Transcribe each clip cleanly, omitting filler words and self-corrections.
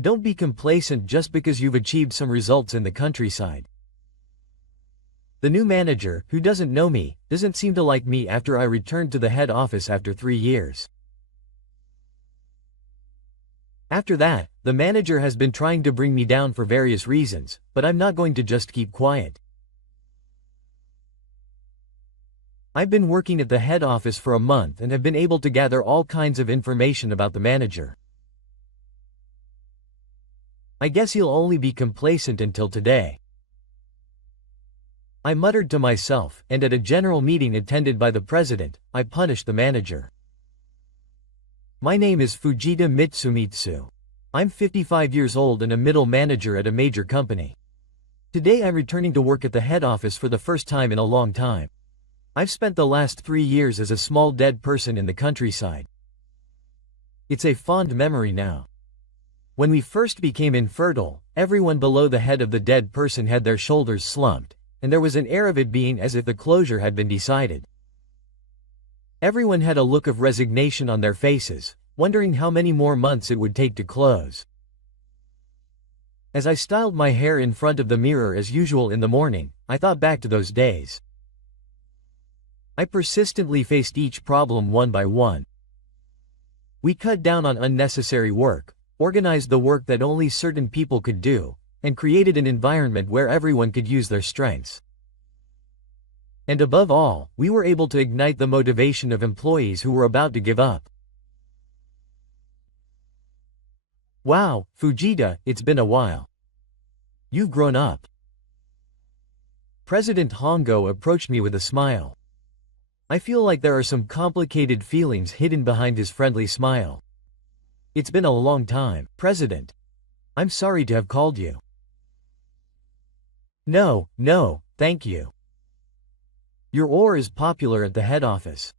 Don't be complacent just because you've achieved some results in the countryside. The new manager, who doesn't know me, doesn't seem to like me after I returned to the head office after 3 years. After that, the manager has been trying to bring me down for various reasons, but I'm not going to just keep quiet. I've been working at the head office for a month and have been able to gather all kinds of information about the manager. I guess he'll only be complacent until today. I muttered to myself, and at a general meeting attended by the president, I punished the manager. My name is Fujita Mitsumitsu. I'm 55 years old and a middle manager at a major company. Today I'm returning to work at the head office for the first time in a long time. I've spent the last 3 years as a small dead person in the countryside. It's a fond memory now. When we first became infertile, everyone below the head of the dead person had their shoulders slumped, and there was an air of it being as if the closure had been decided. Everyone had a look of resignation on their faces, wondering how many more months it would take to close. As I styled my hair in front of the mirror as usual in the morning, I thought back to those days. I persistently faced each problem one by one. We cut down on unnecessary work, organized the work that only certain people could do, and created an environment where everyone could use their strengths. And above all, we were able to ignite the motivation of employees who were about to give up. Wow, Fujita, it's been a while. You've grown up. President Hongo approached me with a smile. I feel like there are some complicated feelings hidden behind his friendly smile. It's been a long time, President. I'm sorry to have called you. No, thank you. Your aura is popular at the head office.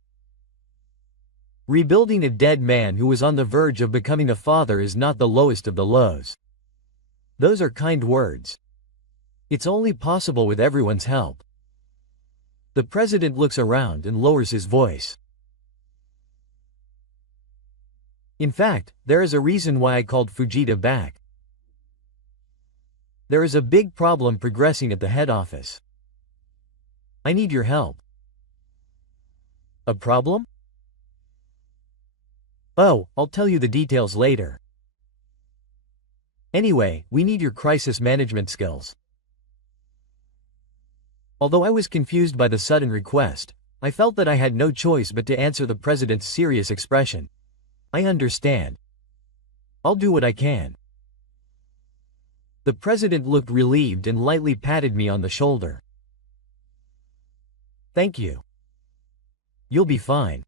Rebuilding a dead man who was on the verge of becoming a father is not the lowest of the lows. Those are kind words. It's only possible with everyone's help. The president looks around and lowers his voice. In fact, there is a reason why I called Fujita back. There is a big problem progressing at the head office. I need your help. A problem? Oh, I'll tell you the details later. Anyway, we need your crisis management skills. Although I was confused by the sudden request, I felt that I had no choice but to answer the president's serious expression. I understand. I'll do what I can. The president looked relieved and lightly patted me on the shoulder. Thank you. You'll be fine.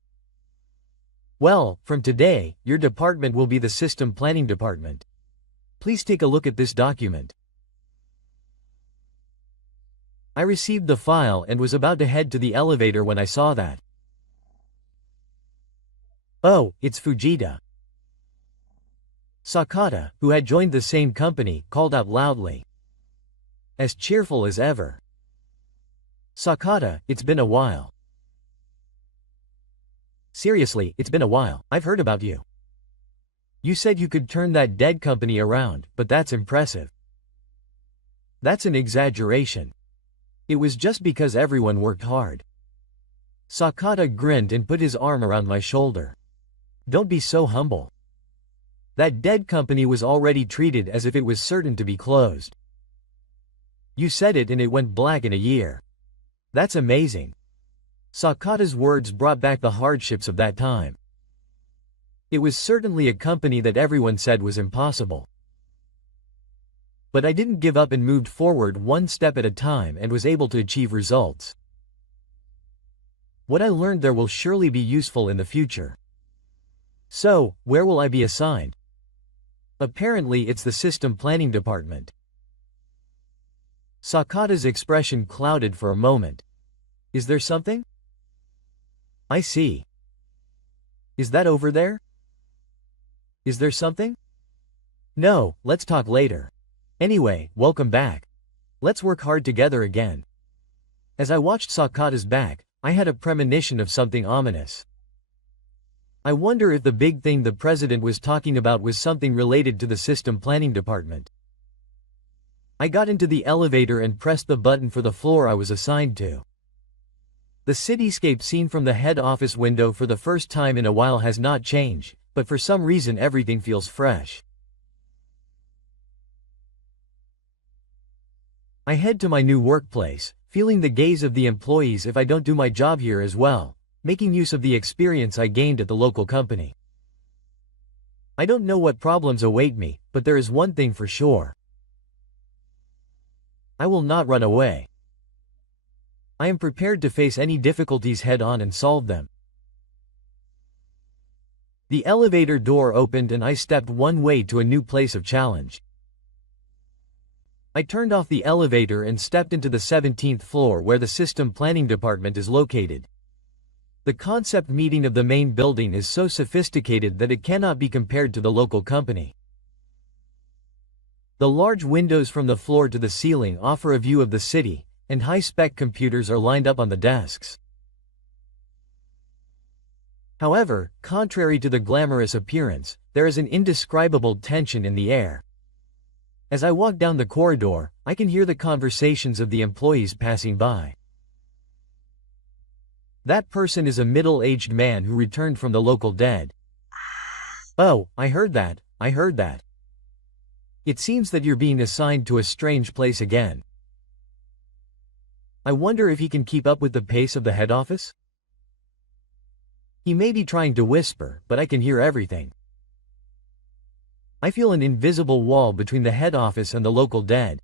Well, from today, your department will be the system planning department. Please take a look at this document. I received the file and was about to head to the elevator when I saw that. Oh, it's Fujita. Sakata, who had joined the same company, called out loudly. As cheerful as ever. Sakata, it's been a while. Seriously, it's been a while. I've heard about you. You said you could turn that dead company around, but that's impressive. That's an exaggeration. It was just because everyone worked hard. Sakata grinned and put his arm around my shoulder. Don't be so humble. That dead company was already treated as if it was certain to be closed. You said it and it went black in a year. That's amazing. Sakata's words brought back the hardships of that time. It was certainly a company that everyone said was impossible. But I didn't give up and moved forward one step at a time and was able to achieve results. What I learned there will surely be useful in the future. So, where will I be assigned? Apparently it's the system planning department. Sakata's expression clouded for a moment. Is there something? I see. Is that over there? Is there something? No, let's talk later. Anyway, welcome back. Let's work hard together again. As I watched Sakata's back, I had a premonition of something ominous. I wonder if the big thing the president was talking about was something related to the system planning department. I got into the elevator and pressed the button for the floor I was assigned to. The cityscape seen from the head office window for the first time in a while has not changed, but for some reason everything feels fresh. I head to my new workplace, feeling the gaze of the employees if I don't do my job here as well, making use of the experience I gained at the local company. I don't know what problems await me, but there is one thing for sure. I will not run away. I am prepared to face any difficulties head-on and solve them. The elevator door opened and I stepped one way to a new place of challenge. I turned off the elevator and stepped into the 17th floor where the system planning department is located. The concept meeting of the main building is so sophisticated that it cannot be compared to the local company. The large windows from the floor to the ceiling offer a view of the city, and high-spec computers are lined up on the desks. However, contrary to the glamorous appearance, there is an indescribable tension in the air. As I walk down the corridor, I can hear the conversations of the employees passing by. That person is a middle-aged man who returned from the local dead. "Oh, I heard that. It seems that you're being assigned to a strange place again. I wonder if he can keep up with the pace of the head office?" He may be trying to whisper, but I can hear everything. I feel an invisible wall between the head office and the local dead.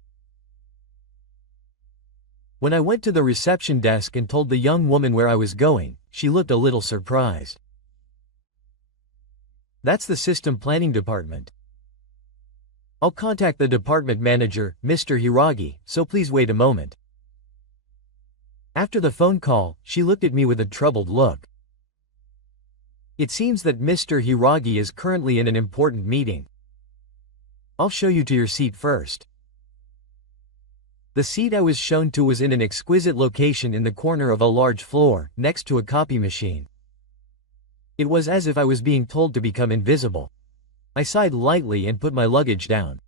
When I went to the reception desk and told the young woman where I was going, she looked a little surprised. "That's the system planning department. I'll contact the department manager, Mr. Hiragi, so please wait a moment." After the phone call, she looked at me with a troubled look. It seems that Mr. Hiragi is currently in an important meeting. "I'll show you to your seat first." The seat I was shown to was in an exquisite location in the corner of a large floor, next to a copy machine. It was as if I was being told to become invisible. I sighed lightly and put my luggage down.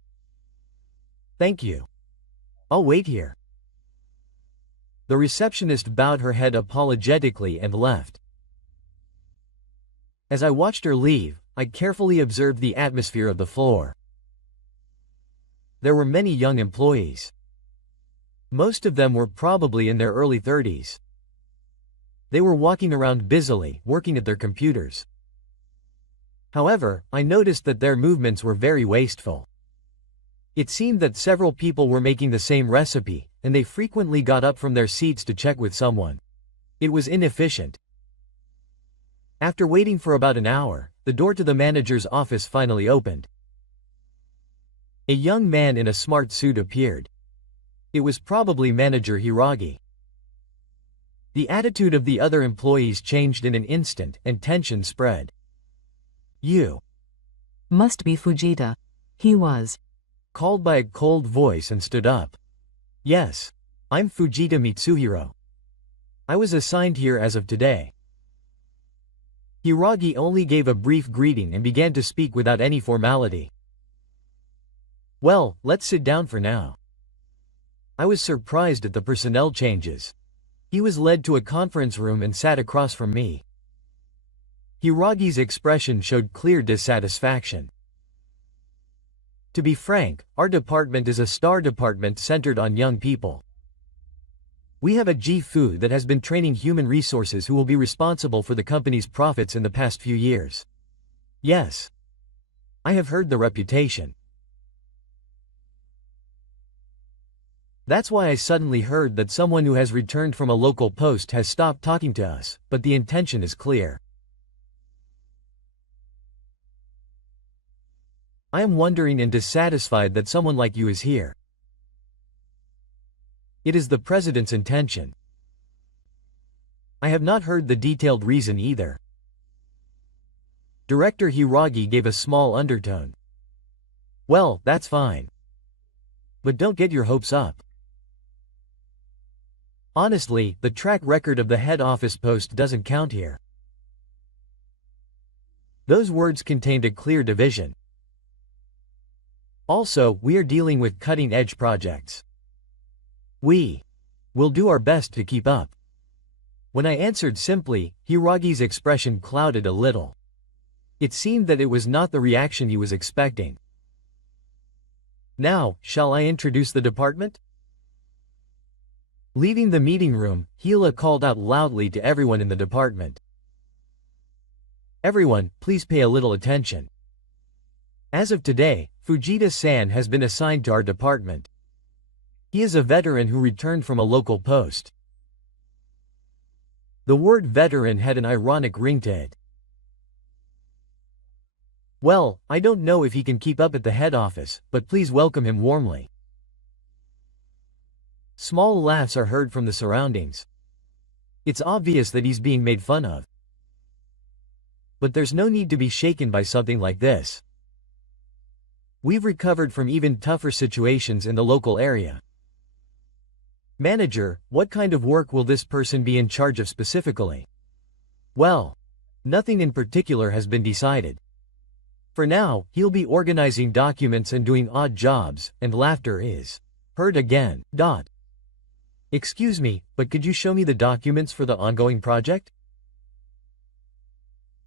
"Thank you. I'll wait here." The receptionist bowed her head apologetically and left. As I watched her leave, I carefully observed the atmosphere of the floor. There were many young employees. Most of them were probably in their early 30s. They were walking around busily, working at their computers. However, I noticed that their movements were very wasteful. It seemed that several people were making the same recipe, and they frequently got up from their seats to check with someone. It was inefficient. After waiting for about an hour, the door to the manager's office finally opened. A young man in a smart suit appeared. It was probably Manager Hiragi. The attitude of the other employees changed in an instant, and tension spread. "You must be Fujita." He was called by a cold voice and stood up. "Yes. I'm Fujita Mitsuhiro. I was assigned here as of today." Hiragi only gave a brief greeting and began to speak without any formality. "Well, let's sit down for now." I was surprised at the personnel changes. He was led to a conference room and sat across from me. Hiragi's expression showed clear dissatisfaction. "To be frank, our department is a star department centered on young people. We have a GFU that has been training human resources who will be responsible for the company's profits in the past few years. Yes. I have heard the reputation. That's why I suddenly heard that someone who has returned from a local post has stopped talking to us, but the intention is clear. I am wondering and dissatisfied that someone like you is here. It is the president's intention. I have not heard the detailed reason either." Director Hiragi gave a small undertone. "Well, that's fine. But don't get your hopes up. Honestly, the track record of the head office post doesn't count here. Those words contained a clear division. Also, we are dealing with cutting-edge projects. We will do our best to keep up. When I answered simply, Hiragi's expression clouded a little. It seemed that it was not the reaction he was expecting. Now, shall I introduce the department? Leaving the meeting room, Hila called out loudly to everyone in the department. Everyone, please pay a little attention. As of today, Fujita-san has been assigned to our department. He is a veteran who returned from a local post. The word veteran had an ironic ring to it. Well, I don't know if he can keep up at the head office, but please welcome him warmly. Small laughs are heard from the surroundings. It's obvious that he's being made fun of. But there's no need to be shaken by something like this. We've recovered from even tougher situations in the local area. Manager, what kind of work will this person be in charge of specifically? Well, nothing in particular has been decided. For now, he'll be organizing documents and doing odd jobs, and laughter is heard again. Excuse me, but could you show me the documents for the ongoing project?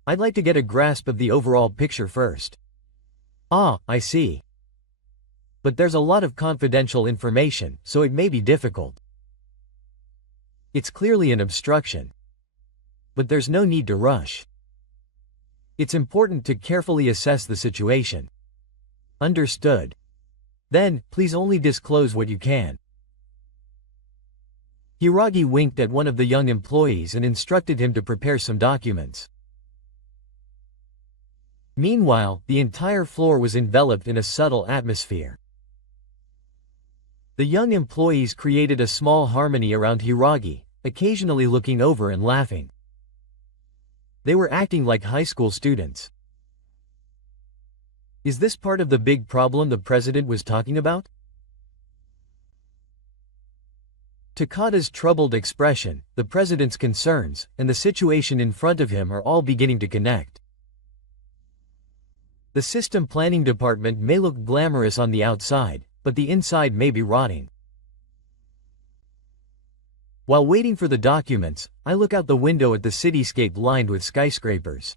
I'd like to get a grasp of the overall picture first. Ah, I see. But there's a lot of confidential information, so it may be difficult. It's clearly an obstruction. But there's no need to rush. It's important to carefully assess the situation. Understood. Then, please only disclose what you can. Hiragi winked at one of the young employees and instructed him to prepare some documents. Meanwhile, the entire floor was enveloped in a subtle atmosphere. The young employees created a small harmony around Hiragi, occasionally looking over and laughing. They were acting like high school students. Is this part of the big problem the president was talking about? Takada's troubled expression, the president's concerns, and the situation in front of him are all beginning to connect. The system planning department may look glamorous on the outside, but the inside may be rotting. While waiting for the documents, I look out the window at the cityscape lined with skyscrapers.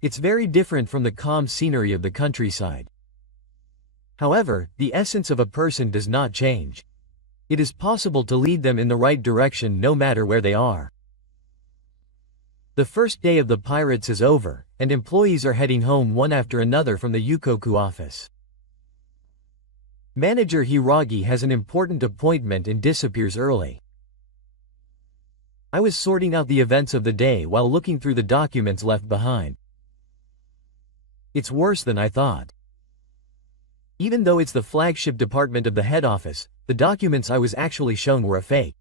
It's very different from the calm scenery of the countryside. However, the essence of a person does not change. It is possible to lead them in the right direction no matter where they are. The first day of the Pirates is over, and employees are heading home one after another from the Yukoku office. Manager Hiragi has an important appointment and disappears early. I was sorting out the events of the day while looking through the documents left behind. It's worse than I thought. Even though it's the flagship department of the head office, the documents I was actually shown were a fake.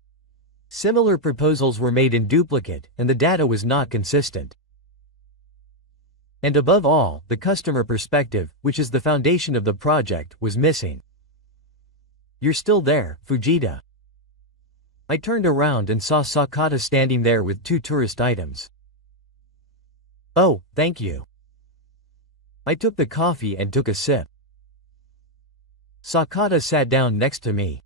Similar proposals were made in duplicate, and the data was not consistent. And above all, the customer perspective, which is the foundation of the project, was missing. You're still there, Fujita. I turned around and saw Sakata standing there with 2 tourist items. Oh, thank you. I took the coffee and took a sip. Sakata sat down next to me.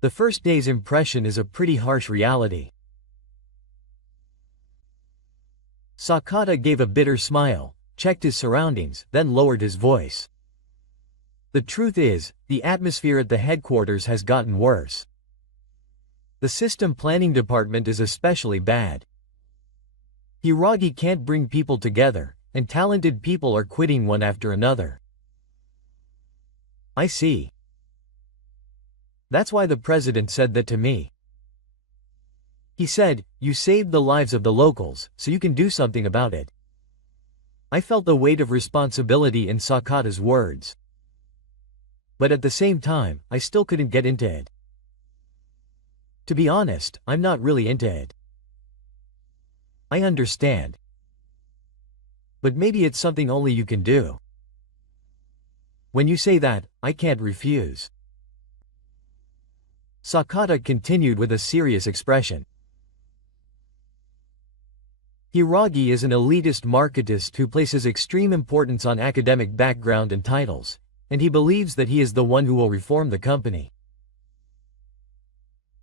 The first day's impression is a pretty harsh reality. Sakata gave a bitter smile, checked his surroundings, then lowered his voice. The truth is, the atmosphere at the headquarters has gotten worse. The system planning department is especially bad. Hiragi can't bring people together, and talented people are quitting one after another. I see. That's why the president said that to me. He said, you saved the lives of the locals, so you can do something about it. I felt the weight of responsibility in Sakata's words. But at the same time, I still couldn't get into it. To be honest, I'm not really into it. I understand. But maybe it's something only you can do. When you say that, I can't refuse. Sakata continued with a serious expression. Hiragi is an elitist marketist who places extreme importance on academic background and titles, and he believes that he is the one who will reform the company.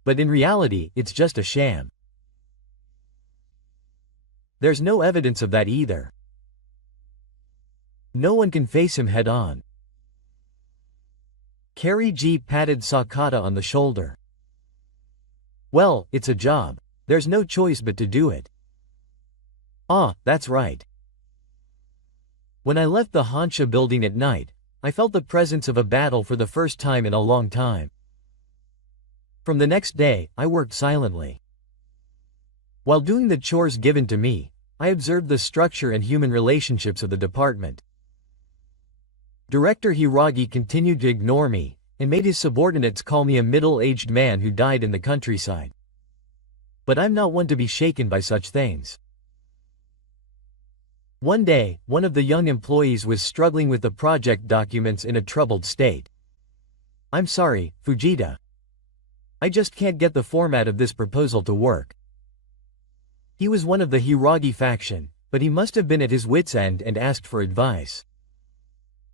But in reality, it's just a sham. There's no evidence of that either. No one can face him head-on. Kariji patted Sakata on the shoulder. Well, it's a job. There's no choice but to do it. Ah, that's right. When I left the Hansha building at night, I felt the presence of a battle for the first time in a long time. From the next day, I worked silently. While doing the chores given to me, I observed the structure and human relationships of the department. Director Hiragi continued to ignore me, and made his subordinates call me a middle-aged man who died in the countryside. But I'm not one to be shaken by such things. One day, one of the young employees was struggling with the project documents in a troubled state. "I'm sorry, Fujita. I just can't get the format of this proposal to work." He was one of the Hiragi faction, but he must have been at his wit's end and asked for advice.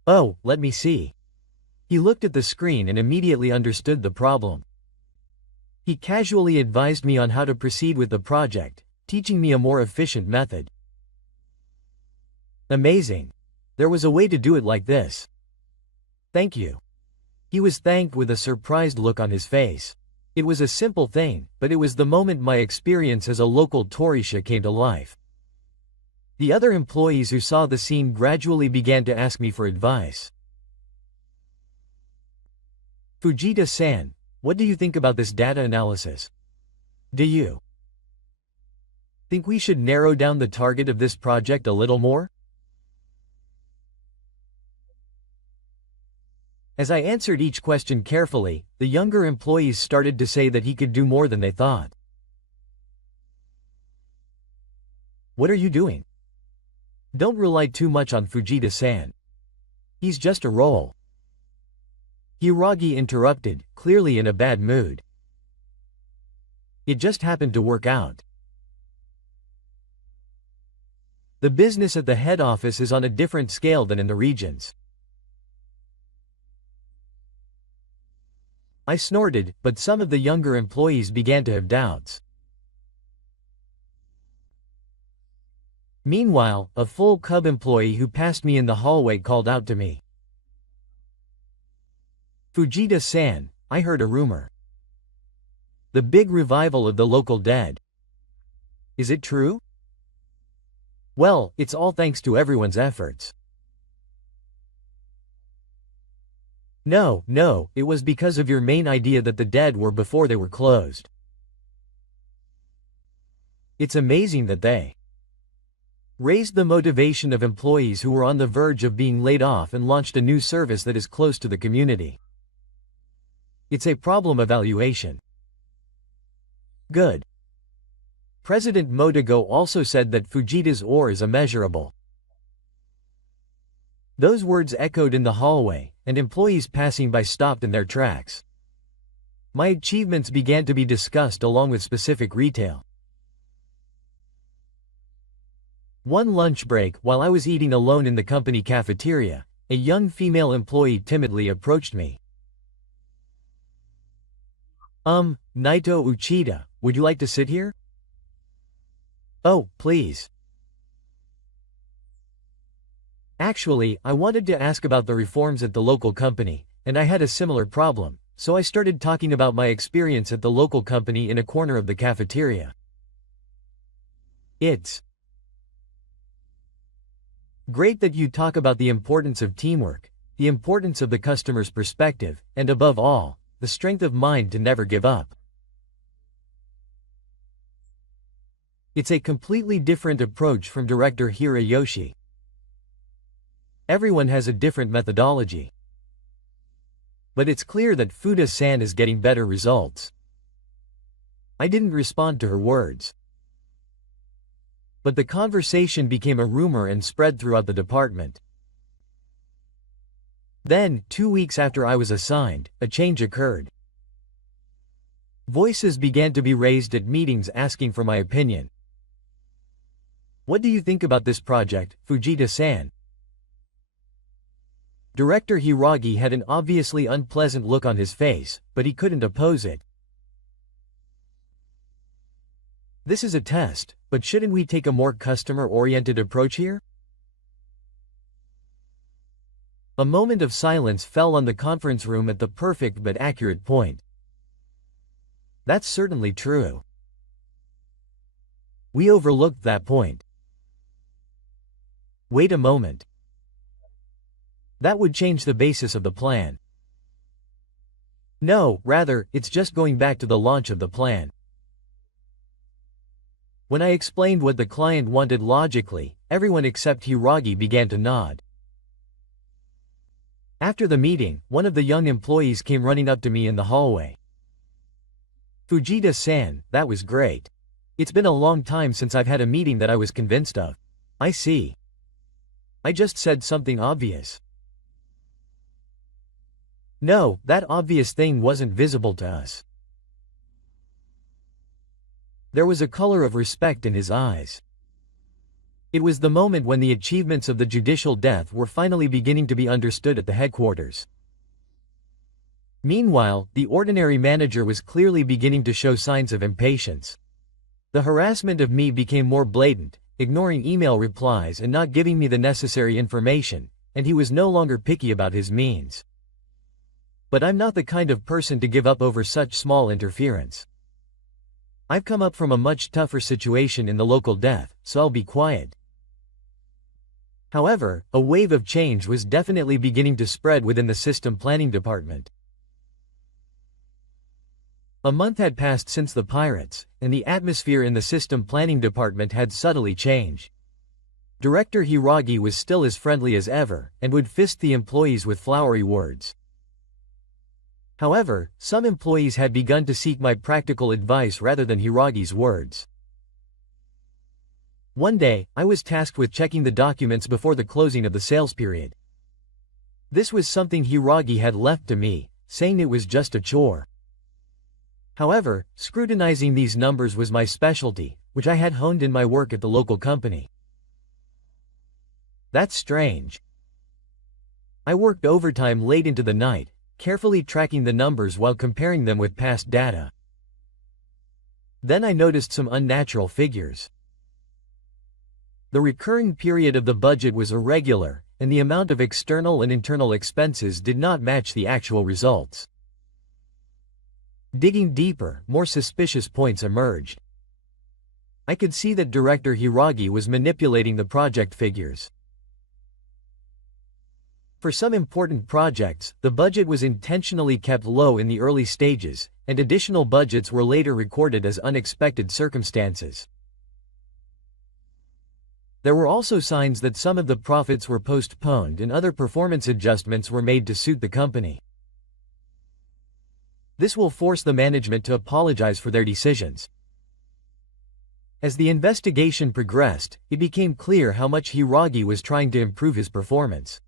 "Oh, let me see." He looked at the screen and immediately understood the problem. He casually advised me on how to proceed with the project, teaching me a more efficient method. Amazing. There was a way to do it like this. "Thank you." He was thanked with a surprised look on his face. It was a simple thing, but it was the moment my experience as a local Torisha came to life. The other employees who saw the scene gradually began to ask me for advice. "Fujita-san, what do you think about this data analysis? Do you think we should narrow down the target of this project a little more?" As I answered each question carefully, the younger employees started to say that he could do more than they thought. "What are you doing? Don't rely too much on Fujita-san. He's just a role." Hiragi interrupted, clearly in a bad mood. "It just happened to work out. The business at the head office is on a different scale than in the regions." I snorted, but some of the younger employees began to have doubts. Meanwhile, a full cub employee who passed me in the hallway called out to me. "Fujita-san, I heard a rumor. The big revival of the local dead. Is it true?" "Well, it's all thanks to everyone's efforts." No, it was because of your main idea that the dead were before they were closed. It's amazing that they raised the motivation of employees who were on the verge of being laid off and launched a new service that is close to the community. It's a problem evaluation. Good. President Motogo also said that Fujita's ore is immeasurable. Those words echoed in the hallway, and employees passing by stopped in their tracks. My achievements began to be discussed along with specific retail. One lunch break, while I was eating alone in the company cafeteria, a young female employee timidly approached me. Naito Uchida, would you like to sit here?" "Oh, please. Actually, I wanted to ask about the reforms at the local company, and I had a similar problem, so I started talking about my experience at the local company in a corner of the cafeteria. It's great that you talk about the importance of teamwork, the importance of the customer's perspective, and above all, the strength of mind to never give up. It's a completely different approach from Director Hirayoshi. Everyone has a different methodology. But it's clear that Fuda-san is getting better results." I didn't respond to her words. But the conversation became a rumor and spread throughout the department. Then, 2 weeks after I was assigned, a change occurred. Voices began to be raised at meetings asking for my opinion. What do you think about this project, Fujita-san? Director Hiragi had an obviously unpleasant look on his face, but he couldn't oppose it. This is a test, but shouldn't we take a more customer-oriented approach here? A moment of silence fell on the conference room at the perfect but accurate point. That's certainly true. We overlooked that point. Wait a moment. That would change the basis of the plan. No, rather, it's just going back to the launch of the plan. When I explained what the client wanted logically, everyone except Hiragi began to nod. After the meeting, one of the young employees came running up to me in the hallway. Fujita-san, that was great. It's been a long time since I've had a meeting that I was convinced of. I see. I just said something obvious. No, that obvious thing wasn't visible to us. There was a color of respect in his eyes. It was the moment when the achievements of the judicial death were finally beginning to be understood at the headquarters. Meanwhile, the ordinary manager was clearly beginning to show signs of impatience. The harassment of me became more blatant, ignoring email replies and not giving me the necessary information, and he was no longer picky about his means. But I'm not the kind of person to give up over such small interference. I've come up from a much tougher situation in the local death, so I'll be quiet. However, a wave of change was definitely beginning to spread within the system planning department. A month had passed since the pirates, and the atmosphere in the system planning department had subtly changed. Director Hiragi was still as friendly as ever, and would fist the employees with flowery words. However, some employees had begun to seek my practical advice rather than Hiragi's words. One day, I was tasked with checking the documents before the closing of the sales period. This was something Hiragi had left to me, saying it was just a chore. However, scrutinizing these numbers was my specialty, which I had honed in my work at the local company. That's strange. I worked overtime late into the night, carefully tracking the numbers while comparing them with past data. Then I noticed some unnatural figures. The recurring period of the budget was irregular, and the amount of external and internal expenses did not match the actual results. Digging deeper, more suspicious points emerged. I could see that Director Hiragi was manipulating the project figures. For some important projects, the budget was intentionally kept low in the early stages, and additional budgets were later recorded as unexpected circumstances. There were also signs that some of the profits were postponed and other performance adjustments were made to suit the company. This will force the management to apologize for their decisions. As the investigation progressed, it became clear how much Hiragi was trying to improve his performance.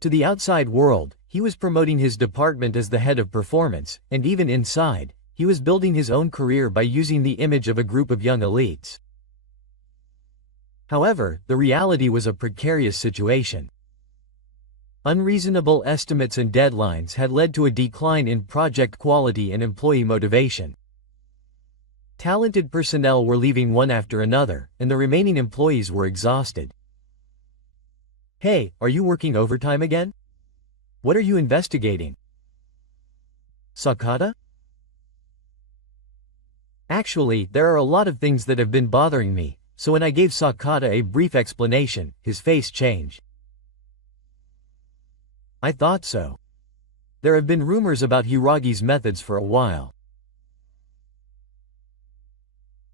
To the outside world, he was promoting his department as the head of performance, and even inside, he was building his own career by using the image of a group of young elites. However, the reality was a precarious situation. Unreasonable estimates and deadlines had led to a decline in project quality and employee motivation. Talented personnel were leaving one after another, and the remaining employees were exhausted. Hey, are you working overtime again? What are you investigating? Sakata? Actually, there are a lot of things that have been bothering me, so when I gave Sakata a brief explanation, his face changed. I thought so. There have been rumors about Hiragi's methods for a while.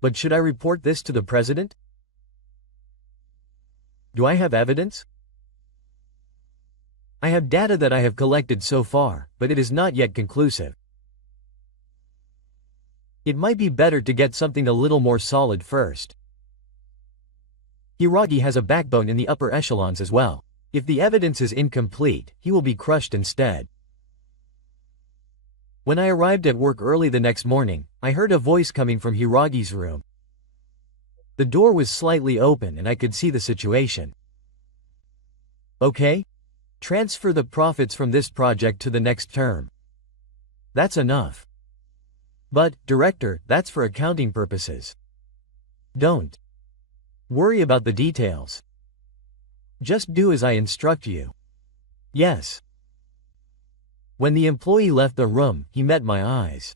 But should I report this to the president? Do I have evidence? I have data that I have collected so far, but it is not yet conclusive. It might be better to get something a little more solid first. Hiragi has a backbone in the upper echelons as well. If the evidence is incomplete, he will be crushed instead. When I arrived at work early the next morning, I heard a voice coming from Hiragi's room. The door was slightly open and I could see the situation. Okay? Transfer the profits from this project to the next term. That's enough. But, director, that's for accounting purposes. Don't worry about the details. Just do as I instruct you. Yes. When the employee left the room, he met my eyes.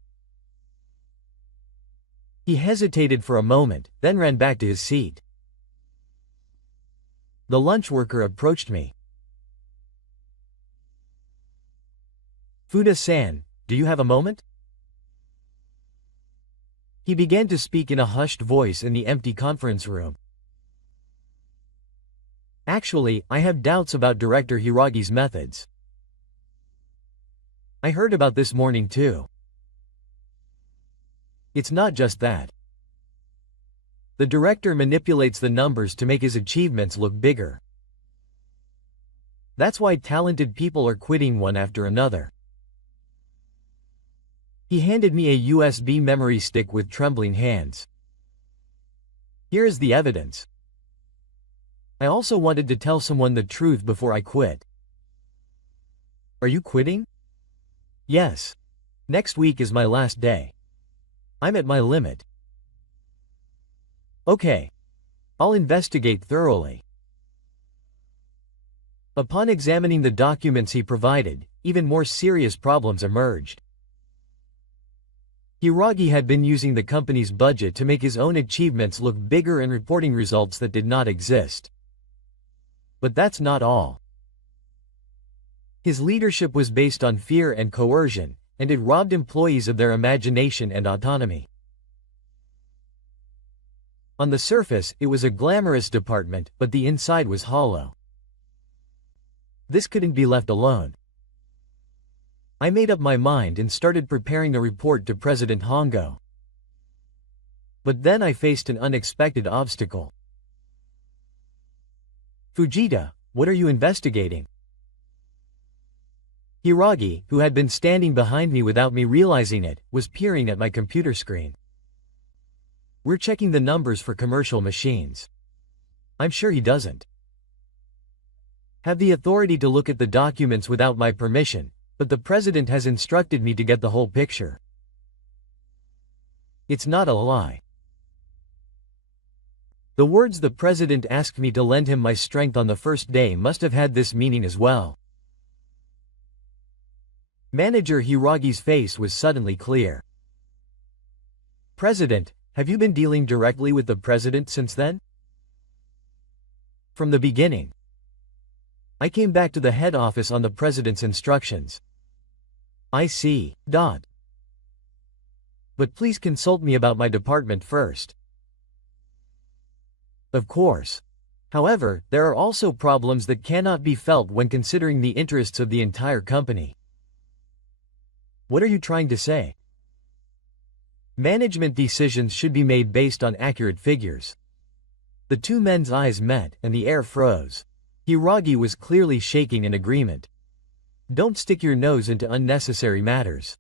He hesitated for a moment, then ran back to his seat. The lunch worker approached me. Fuda-san, do you have a moment? He began to speak in a hushed voice in the empty conference room. Actually, I have doubts about Director Hiragi's methods. I heard about this morning too. It's not just that. The director manipulates the numbers to make his achievements look bigger. That's why talented people are quitting one after another. He handed me a USB memory stick with trembling hands. Here is the evidence. I also wanted to tell someone the truth before I quit. Are you quitting? Yes. Next week is my last day. I'm at my limit. Okay. I'll investigate thoroughly. Upon examining the documents he provided, even more serious problems emerged. Hiragi had been using the company's budget to make his own achievements look bigger and reporting results that did not exist. But that's not all. His leadership was based on fear and coercion, and it robbed employees of their imagination and autonomy. On the surface, it was a glamorous department, but the inside was hollow. This couldn't be left alone. I made up my mind and started preparing a report to President Hongo. But then I faced an unexpected obstacle. Fujita, what are you investigating? Hiragi, who had been standing behind me without me realizing it, was peering at my computer screen. We're checking the numbers for commercial machines. I'm sure he doesn't have the authority to look at the documents without my permission, but the president has instructed me to get the whole picture. It's not a lie. The words the president asked me to lend him my strength on the first day must have had this meaning as well. Manager Hiragi's face was suddenly clear. President, have you been dealing directly with the president since then? From the beginning. I came back to the head office on the president's instructions. I see. But please consult me about my department first. Of course. However, there are also problems that cannot be felt when considering the interests of the entire company. What are you trying to say? Management decisions should be made based on accurate figures. The two men's eyes met, and the air froze. Hiragi was clearly shaking in agreement. Don't stick your nose into unnecessary matters.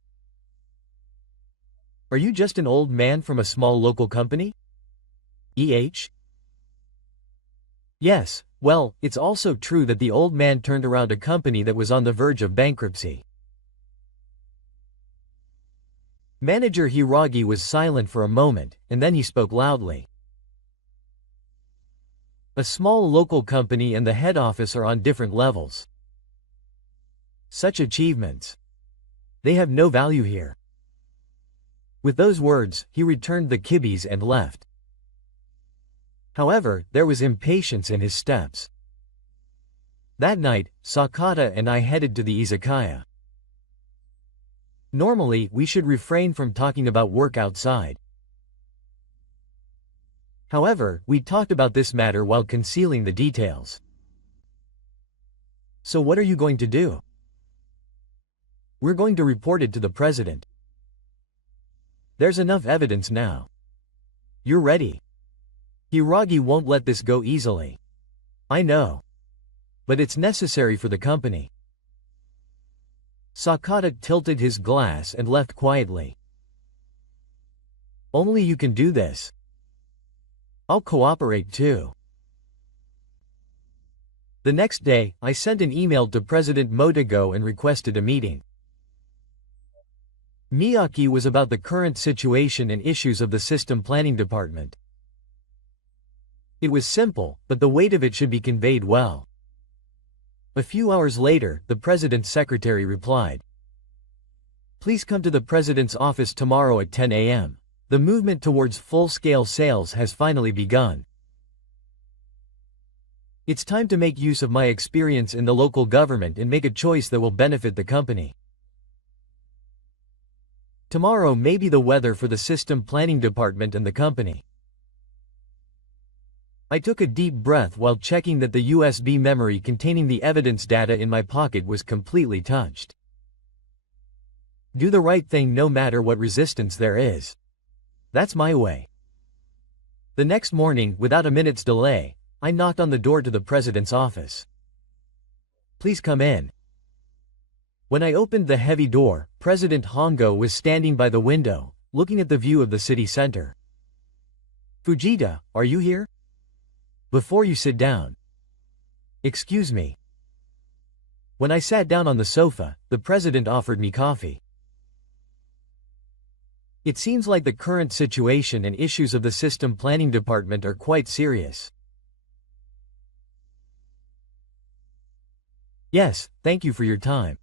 Are you just an old man from a small local company? Yes, well, it's also true that the old man turned around a company that was on the verge of bankruptcy. Manager Hiragi was silent for a moment, and then he spoke loudly. A small local company and the head office are on different levels. Such achievements, they have no value here. With those words, he returned the kibis and left. However, there was impatience in his steps. That night, Sakata and I headed to the izakaya. Normally, we should refrain from talking about work outside. However, we talked about this matter while concealing the details. So what are you going to do? We're going to report it to the president. There's enough evidence now. You're ready. Hiragi won't let this go easily. I know. But it's necessary for the company. Sakata tilted his glass and left quietly. Only you can do this. I'll cooperate too. The next day, I sent an email to President Motogo and requested a meeting. Miyake was about the current situation and issues of the system planning department. It was simple, but the weight of it should be conveyed well. A few hours later, the president's secretary replied, "Please come to the president's office tomorrow at 10 a.m. The movement towards full-scale sales has finally begun. It's time to make use of my experience in the local government and make a choice that will benefit the company. Tomorrow may be the weather for the system planning department and the company." I took a deep breath while checking that the USB memory containing the evidence data in my pocket was completely touched. Do the right thing no matter what resistance there is. That's my way. The next morning, without a minute's delay, I knocked on the door to the president's office. "Please come in." When I opened the heavy door, President Hongo was standing by the window, looking at the view of the city center. "Fujita, are you here? Before you sit down." "Excuse me." When I sat down on the sofa, the president offered me coffee. "It seems like the current situation and issues of the system planning department are quite serious." "Yes, thank you for your time."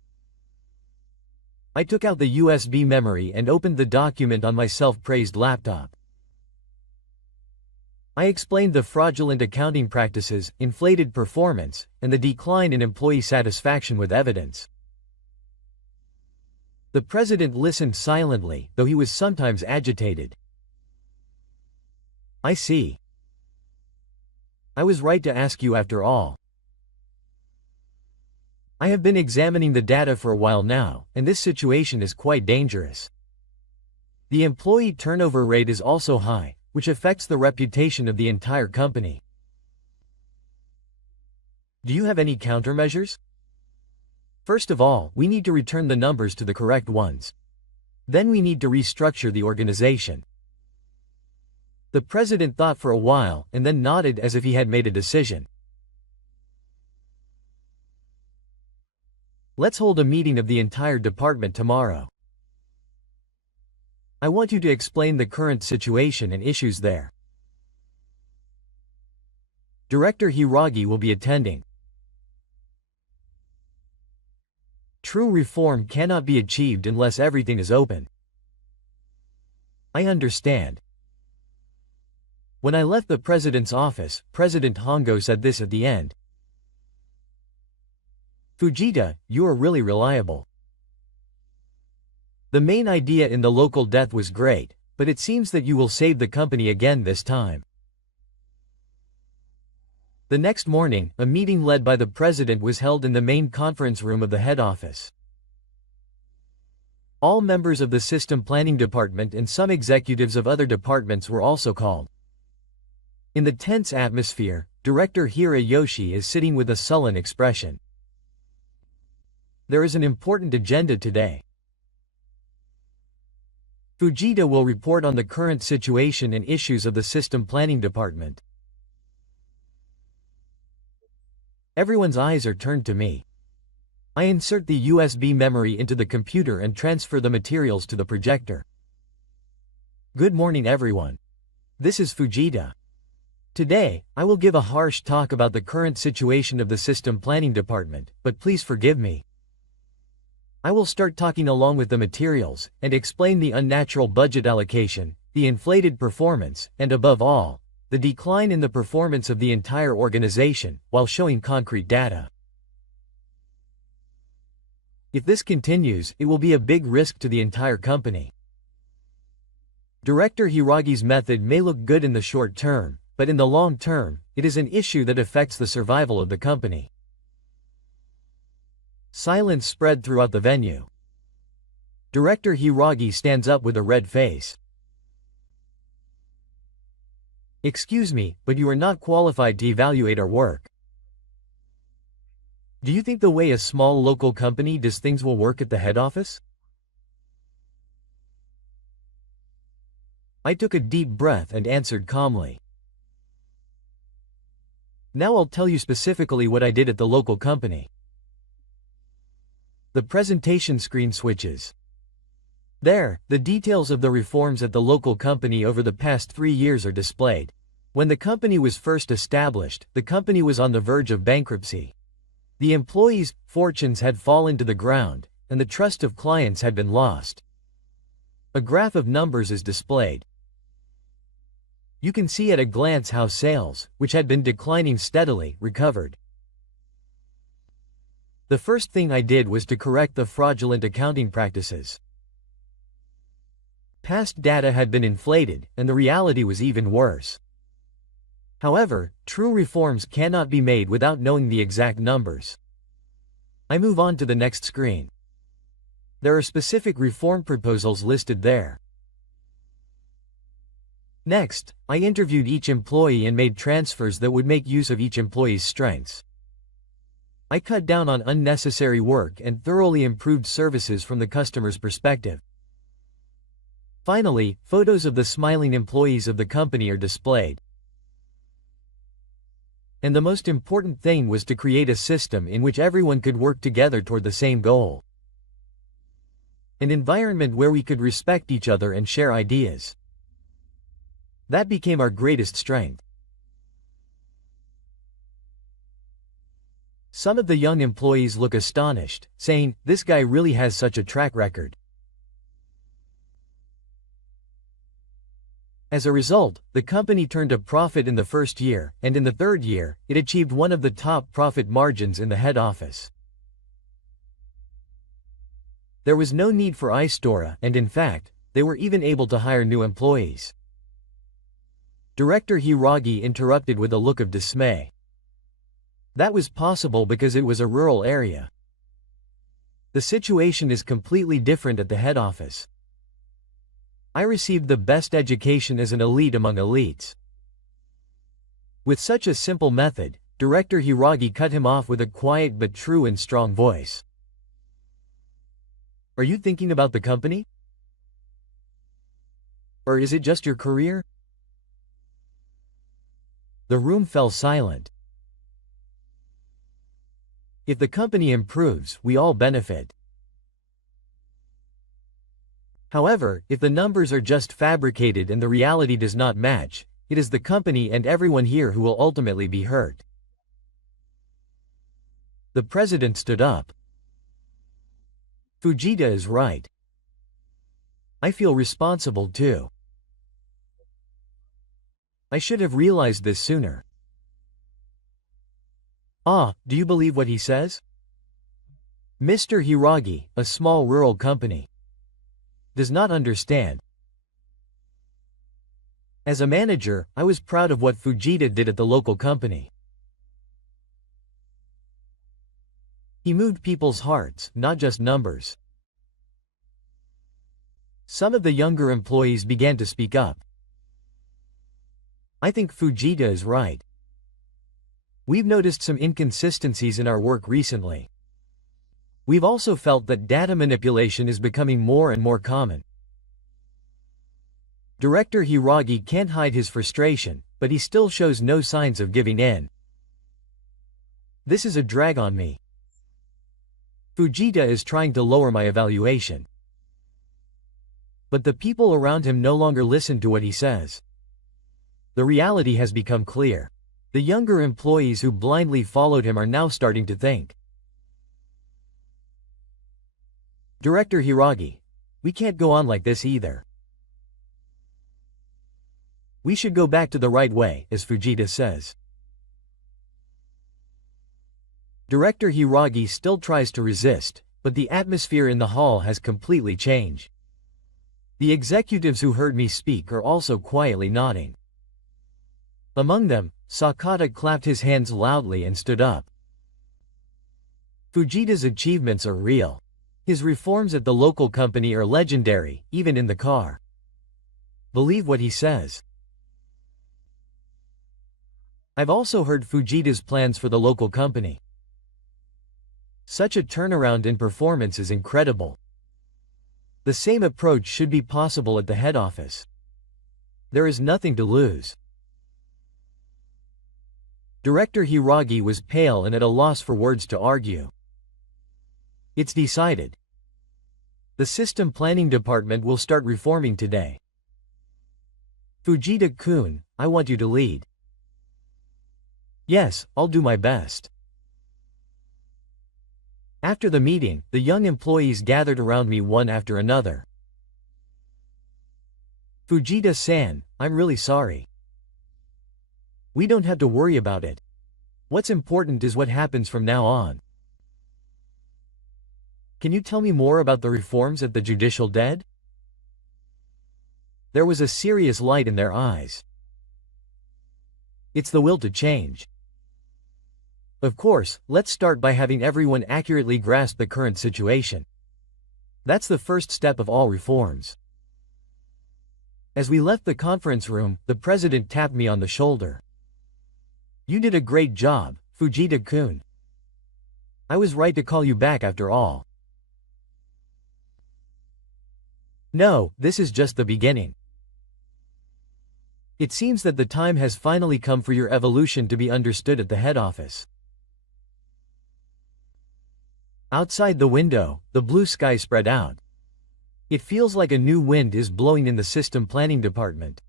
I took out the USB memory and opened the document on my self-praised laptop. I explained the fraudulent accounting practices, inflated performance, and the decline in employee satisfaction with evidence. The president listened silently, though he was sometimes agitated. "I see. I was right to ask you after all. I have been examining the data for a while now, and this situation is quite dangerous. The employee turnover rate is also high, which affects the reputation of the entire company. Do you have any countermeasures? First of all, we need to return the numbers to the correct ones. Then we need to restructure the organization." The president thought for a while and then nodded as if he had made a decision. "Let's hold a meeting of the entire department tomorrow. I want you to explain the current situation and issues there. Director Hiragi will be attending. True reform cannot be achieved unless everything is open." "I understand." When I left the president's office, President Hongo said this at the end. "Fujita, you are really reliable. The main idea in the local death was great, but it seems that you will save the company again this time." The next morning, a meeting led by the president was held in the main conference room of the head office. All members of the system planning department and some executives of other departments were also called. In the tense atmosphere, Director Hirayoshi is sitting with a sullen expression. "There is an important agenda today. Fujita will report on the current situation and issues of the system planning department." Everyone's eyes are turned to me. I insert the USB memory into the computer and transfer the materials to the projector. "Good morning everyone. This is Fujita. Today, I will give a harsh talk about the current situation of the system planning department, but please forgive me. I will start talking along with the materials, and explain the unnatural budget allocation, the inflated performance, and above all, the decline in the performance of the entire organization, while showing concrete data. If this continues, it will be a big risk to the entire company. Director Hiragi's method may look good in the short term, but in the long term, it is an issue that affects the survival of the company." Silence spread throughout the venue. Director Hiragi stands up with a red face. "Excuse me, but you are not qualified to evaluate our work. Do you think the way a small local company does things will work at the head office?" I took a deep breath and answered calmly. Now I'll tell you specifically what I did at the local company. The presentation screen switches. There, the details of the reforms at the local company over the past 3 years are displayed. When the company was first established, the company was on the verge of bankruptcy. The employees' fortunes had fallen to the ground, and the trust of clients had been lost. A graph of numbers is displayed. You can see at a glance how sales, which had been declining steadily, recovered. The first thing I did was to correct the fraudulent accounting practices. Past data had been inflated, and the reality was even worse. However, true reforms cannot be made without knowing the exact numbers. I move on to the next screen. There are specific reform proposals listed there. Next, I interviewed each employee and made transfers that would make use of each employee's strengths. I cut down on unnecessary work and thoroughly improved services from the customer's perspective. Finally, photos of the smiling employees of the company are displayed. And the most important thing was to create a system in which everyone could work together toward the same goal. An environment where we could respect each other and share ideas. That became our greatest strength. Some of the young employees look astonished, saying, "This guy really has such a track record." As a result, the company turned a profit in the first year, and in the third year, it achieved one of the top profit margins in the head office. There was no need for iStora, and in fact, they were even able to hire new employees. Director Hiragi interrupted with a look of dismay. That was possible because it was a rural area. The situation is completely different at the head office. I received the best education as an elite among elites. With such a simple method, Director Hiragi cut him off with a quiet but true and strong voice. Are you thinking about the company? Or is it just your career? The room fell silent. If the company improves, we all benefit. However, if the numbers are just fabricated and the reality does not match, it is the company and everyone here who will ultimately be hurt. The president stood up. Fujita is right. I feel responsible too. I should have realized this sooner. Ah, do you believe what he says? Mr. Hiragi, a small rural company, does not understand. As a manager, I was proud of what Fujita did at the local company. He moved people's hearts, not just numbers. Some of the younger employees began to speak up. I think Fujita is right. We've noticed some inconsistencies in our work recently. We've also felt that data manipulation is becoming more and more common. Director Hiragi can't hide his frustration, but he still shows no signs of giving in. This is a drag on me. Fujita is trying to lower my evaluation. But the people around him no longer listen to what he says. The reality has become clear. The younger employees who blindly followed him are now starting to think. Director Hiragi, we can't go on like this either. We should go back to the right way, as Fujita says. Director Hiragi still tries to resist, but the atmosphere in the hall has completely changed. The executives who heard me speak are also quietly nodding. Among them, Sakata clapped his hands loudly and stood up. Fujita's achievements are real. His reforms at the local company are legendary, even in the car. Believe what he says. I've also heard Fujita's plans for the local company. Such a turnaround in performance is incredible. The same approach should be possible at the head office. There is nothing to lose. Director Hiragi was pale and at a loss for words to argue. It's decided. The system planning department will start reforming today. Fujita-kun, I want you to lead. Yes, I'll do my best. After the meeting, the young employees gathered around me one after another. Fujita-san, I'm really sorry. We don't have to worry about it. What's important is what happens from now on. Can you tell me more about the reforms at the judicial dead? There was a serious light in their eyes. It's the will to change. Of course, let's start by having everyone accurately grasp the current situation. That's the first step of all reforms. As we left the conference room, the president tapped me on the shoulder. You did a great job, Fujita-kun. I was right to call you back after all. No, this is just the beginning. It seems that the time has finally come for your evolution to be understood at the head office. Outside the window, the blue sky spread out. It feels like a new wind is blowing in the system planning department.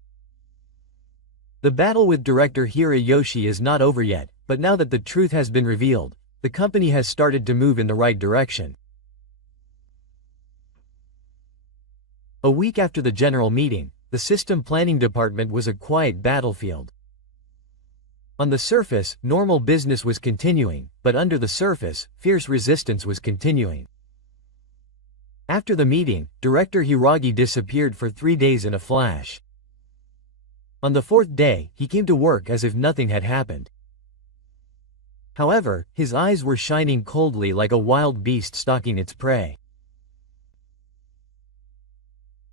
The battle with Director Hirayoshi is not over yet, but now that the truth has been revealed, the company has started to move in the right direction. A week after the general meeting, the system planning department was a quiet battlefield. On the surface, normal business was continuing, but under the surface, fierce resistance was continuing. After the meeting, Director Hiragi disappeared for 3 days in a flash. On the 4th day, he came to work as if nothing had happened. However, his eyes were shining coldly like a wild beast stalking its prey.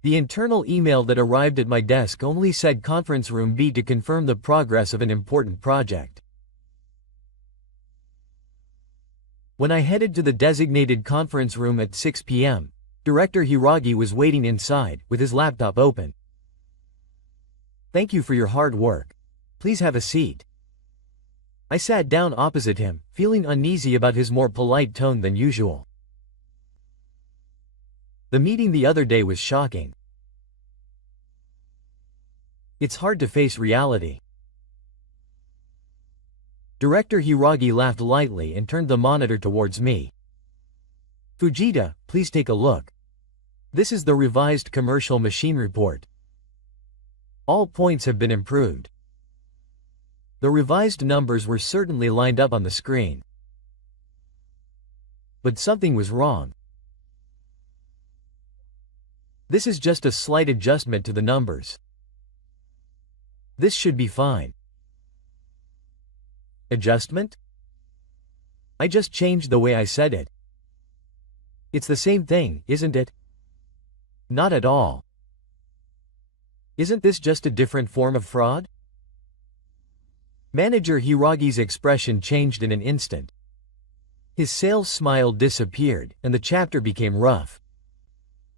The internal email that arrived at my desk only said Conference Room B to confirm the progress of an important project. When I headed to the designated conference room at 6 p.m., Director Hiragi was waiting inside, with his laptop open. Thank you for your hard work. Please have a seat. I sat down opposite him, feeling uneasy about his more polite tone than usual. The meeting the other day was shocking. It's hard to face reality. Director Hiragi laughed lightly and turned the monitor towards me. Fujita, please take a look. This is the revised commercial machine report. All points have been improved. The revised numbers were certainly lined up on the screen. But something was wrong. This is just a slight adjustment to the numbers. This should be fine. Adjustment? I just changed the way I said it. It's the same thing, isn't it? Not at all. Isn't this just a different form of fraud? Manager Hiragi's expression changed in an instant. His sales smile disappeared, and the chapter became rough.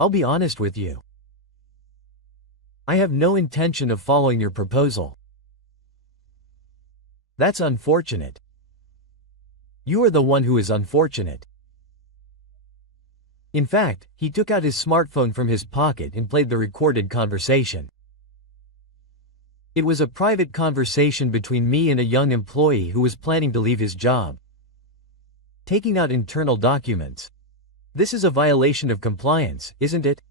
I'll be honest with you. I have no intention of following your proposal. That's unfortunate. You are the one who is unfortunate. In fact, he took out his smartphone from his pocket and played the recorded conversation. It was a private conversation between me and a young employee who was planning to leave his job. Taking out internal documents. This is a violation of compliance, isn't it?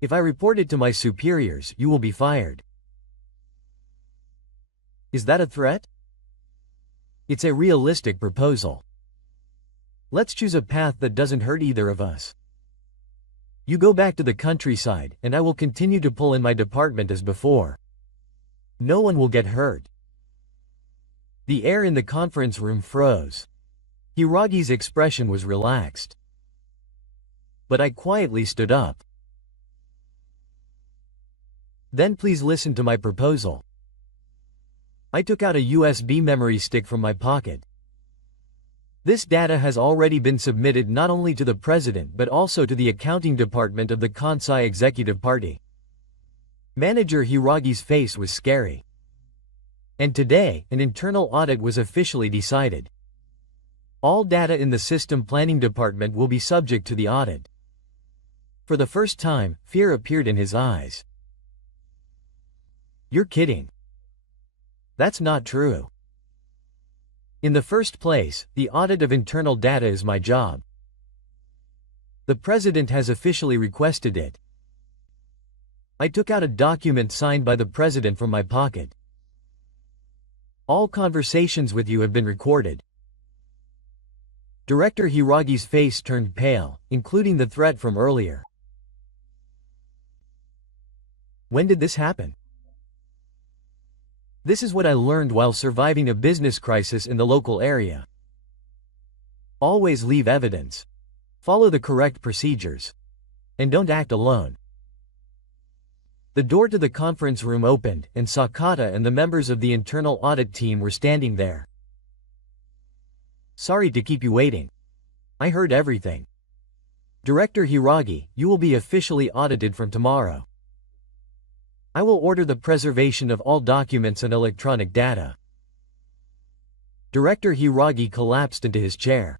If I report it to my superiors, you will be fired. Is that a threat? It's a realistic proposal. Let's choose a path that doesn't hurt either of us. You go back to the countryside, and I will continue to pull in my department as before. No one will get hurt. The air in the conference room froze. Hiragi's expression was relaxed. But I quietly stood up. Then please listen to my proposal. I took out a USB memory stick from my pocket. This data has already been submitted not only to the president but also to the accounting department of the Kansai Executive Party. Manager Hiragi's face was scary. And today, an internal audit was officially decided. All data in the system planning department will be subject to the audit. For the first time, fear appeared in his eyes. You're kidding. That's not true. In the first place, the audit of internal data is my job. The president has officially requested it. I took out a document signed by the president from my pocket. All conversations with you have been recorded. Director Hiragi's face turned pale, including the threat from earlier. When did this happen? This is what I learned while surviving a business crisis in the local area. Always leave evidence. Follow the correct procedures. And don't act alone. The door to the conference room opened, and Sakata and the members of the internal audit team were standing there. Sorry to keep you waiting. I heard everything. Director Hiragi, you will be officially audited from tomorrow. I will order the preservation of all documents and electronic data. Director Hiragi collapsed into his chair.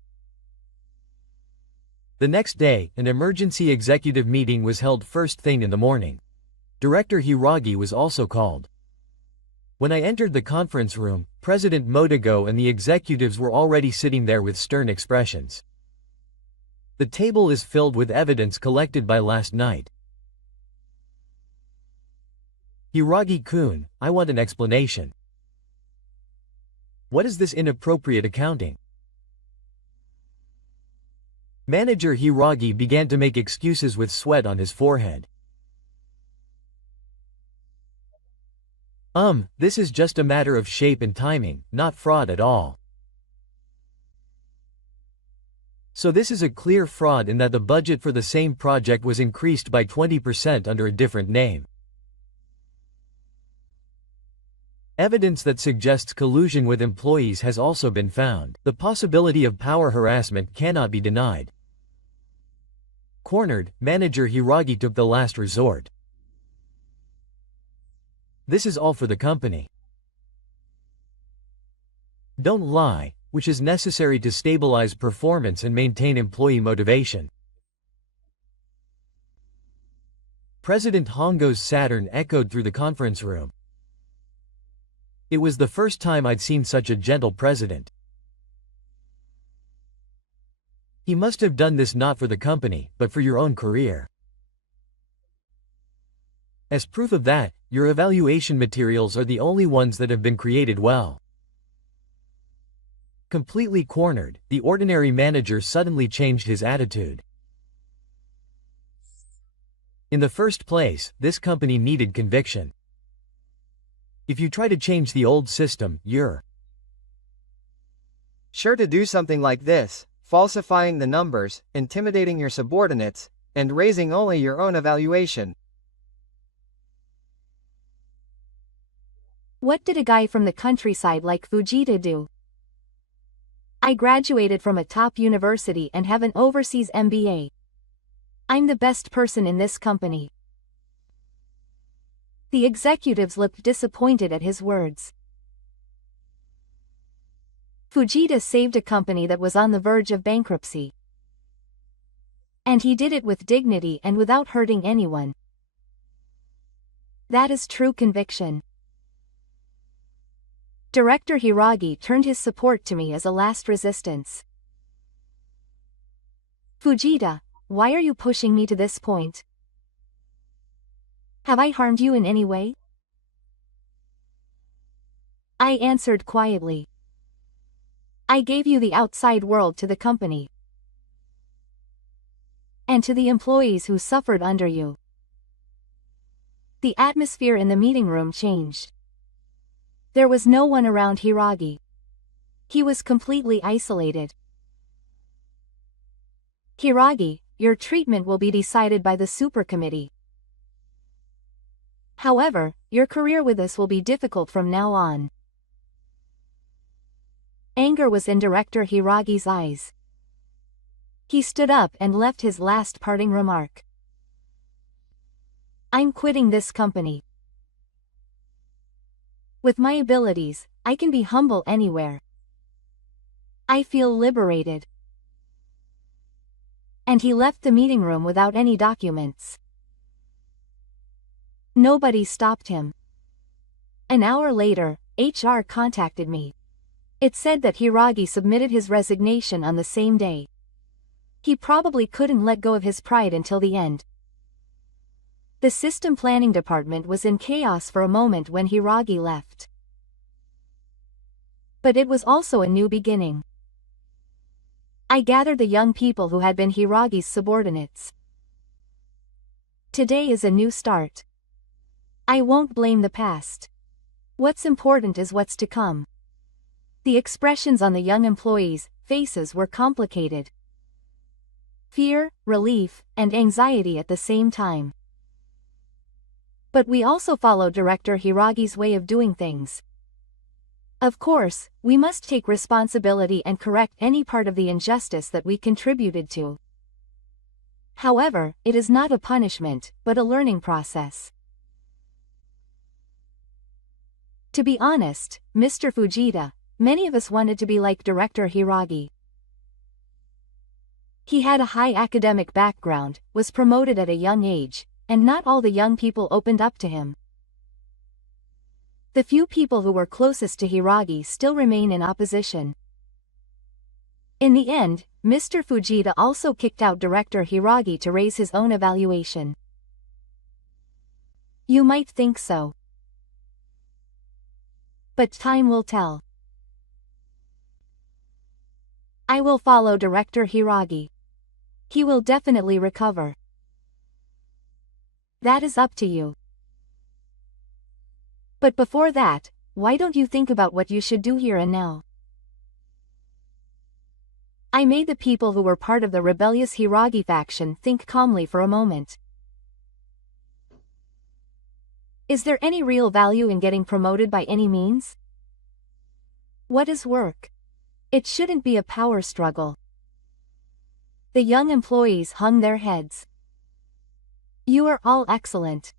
The next day, an emergency executive meeting was held first thing in the morning. Director Hiragi was also called. When I entered the conference room, President Motogo and the executives were already sitting there with stern expressions. The table is filled with evidence collected by last night. Hiragi-kun, I want an explanation. What is this inappropriate accounting? Manager Hiragi began to make excuses with sweat on his forehead. This is just a matter of shape and timing, not fraud at all. So this is a clear fraud in that the budget for the same project was increased by 20% under a different name. Evidence that suggests collusion with employees has also been found. The possibility of power harassment cannot be denied. Cornered, Manager Hiragi took the last resort. This is all for the company. Don't lie, which is necessary to stabilize performance and maintain employee motivation. President Hongo's Saturn echoed through the conference room. It was the first time I'd seen such a gentle president. He must have done this not for the company, but for your own career. As proof of that, your evaluation materials are the only ones that have been created well. Completely cornered, the ordinary manager suddenly changed his attitude. In the first place, this company needed conviction. If you try to change the old system, you're sure to do something like this, falsifying the numbers, intimidating your subordinates, and raising only your own evaluation. What did a guy from the countryside like Fujita do? I graduated from a top university and have an overseas MBA. I'm the best person in this company. The executives looked disappointed at his words. Fujita saved a company that was on the verge of bankruptcy. And he did it with dignity and without hurting anyone. That is true conviction. Director Hiragi turned his support to me as a last resistance. Fujita, why are you pushing me to this point? Have I harmed you in any way? I answered quietly. I gave you the outside world to the company. And to the employees who suffered under you. The atmosphere in the meeting room changed. There was no one around Hiragi. He was completely isolated. Hiragi, your treatment will be decided by the super committee. However, your career with us will be difficult from now on. Anger was in Director Hiragi's eyes. He stood up and left his last parting remark. I'm quitting this company. With my abilities, I can be humble anywhere. I feel liberated. And he left the meeting room without any documents. Nobody stopped him. An hour later, HR contacted me. It said that Hiragi submitted his resignation on the same day. He probably couldn't let go of his pride until the end. The system planning department was in chaos for a moment when Hiragi left. But it was also a new beginning. I gathered the young people who had been Hiragi's subordinates. Today is a new start. I won't blame the past. What's important is what's to come. The expressions on the young employees' faces were complicated. Fear, relief, and anxiety at the same time. But we also followed Director Hiragi's way of doing things. Of course, we must take responsibility and correct any part of the injustice that we contributed to. However, it is not a punishment, but a learning process. To be honest, Mr. Fujita, many of us wanted to be like Director Hiragi. He had a high academic background, was promoted at a young age, and not all the young people opened up to him. The few people who were closest to Hiragi still remain in opposition. In the end, Mr. Fujita also kicked out Director Hiragi to raise his own evaluation. You might think so. But time will tell. I will follow Director Hiragi. He will definitely recover. That is up to you. But before that, why don't you think about what you should do here and now? I made the people who were part of the rebellious Hiragi faction think calmly for a moment. Is there any real value in getting promoted by any means? What is work? It shouldn't be a power struggle. The young employees hung their heads. You are all excellent.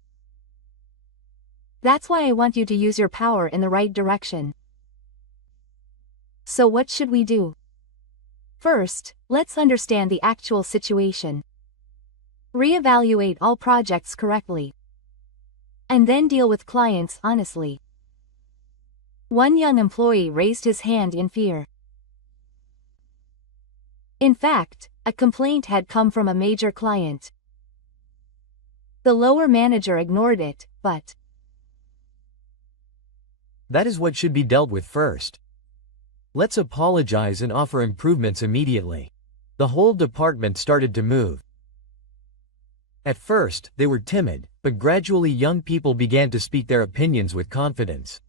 That's why I want you to use your power in the right direction. So what should we do? First, let's understand the actual situation. Reevaluate all projects correctly. And then deal with clients honestly. One young employee raised his hand in fear. In fact, a complaint had come from a major client. The lower manager ignored it, but that is what should be dealt with first. Let's apologize and offer improvements immediately. The whole department started to move. At first, they were timid, but gradually young people began to speak their opinions with confidence.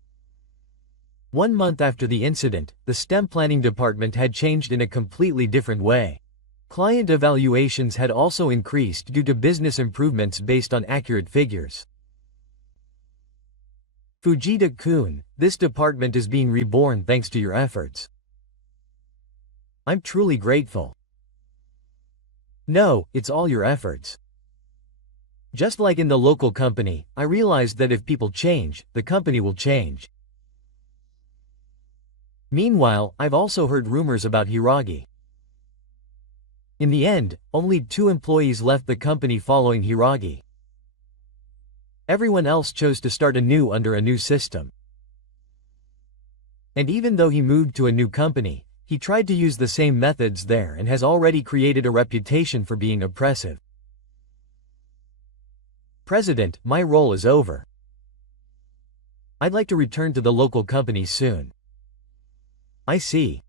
1 month after the incident, the STEM planning department had changed in a completely different way. Client evaluations had also increased due to business improvements based on accurate figures. Fujita-kun, this department is being reborn thanks to your efforts. I'm truly grateful. No, it's all your efforts. Just like in the local company, I realized that if people change, the company will change. Meanwhile, I've also heard rumors about Hiragi. In the end, only 2 employees left the company following Hiragi. Everyone else chose to start anew under a new system. And even though he moved to a new company, he tried to use the same methods there and has already created a reputation for being oppressive. President, my role is over. I'd like to return to the local company soon. I see.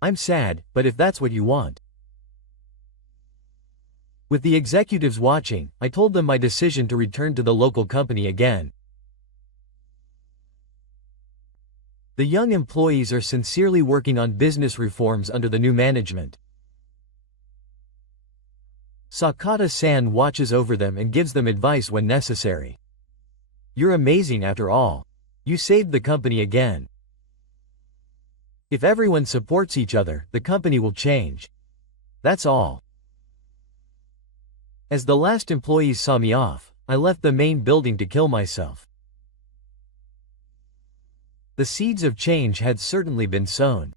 I'm sad, but if that's what you want. With the executives watching, I told them my decision to return to the local company again. The young employees are sincerely working on business reforms under the new management. Sakata-san watches over them and gives them advice when necessary. You're amazing after all. You saved the company again. If everyone supports each other, the company will change. That's all. As the last employees saw me off, I left the main building to kill myself. The seeds of change had certainly been sown.